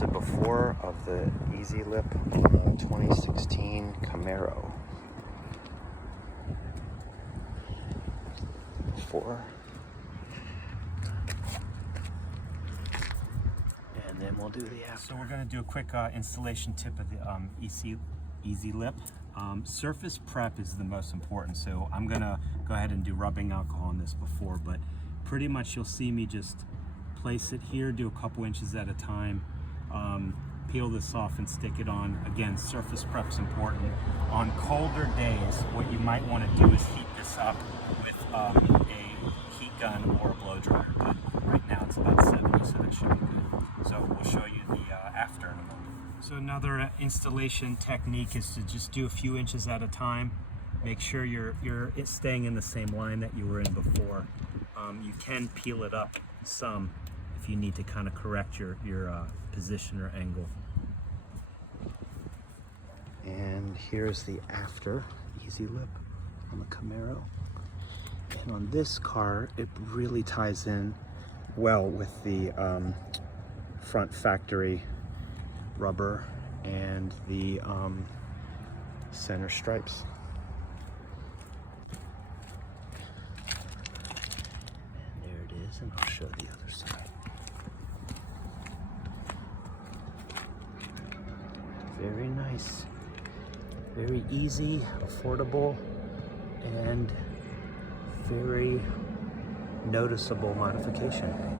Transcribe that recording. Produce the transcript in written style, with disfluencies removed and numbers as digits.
Here's the before of the Easy Lip on the 2016 Camaro. Before. And then we'll do the after. So we're going to do a quick installation tip of the Easy Lip. Surface prep is the most important, so I'm going to go ahead and do rubbing alcohol on this before, but pretty much you'll see me just place it here, do a couple inches at a time, peel this off and stick it on. Again, surface prep's important. On colder days, what you might want to do is heat this up with a heat gun or a blow dryer, but right now it's about 70, so that should be good. So we'll show you the after in a moment. So another installation technique is to just do a few inches at a time. Make sure you're staying in the same line that you were in before. You can peel it up some if you need to kind of correct your position or angle. And here's the after Easy Lip on the Camaro. And on this car, it really ties in well with the front factory rubber and the center stripes. And there it is, and I'll show the other side. Very nice, very easy, affordable, and very noticeable modification.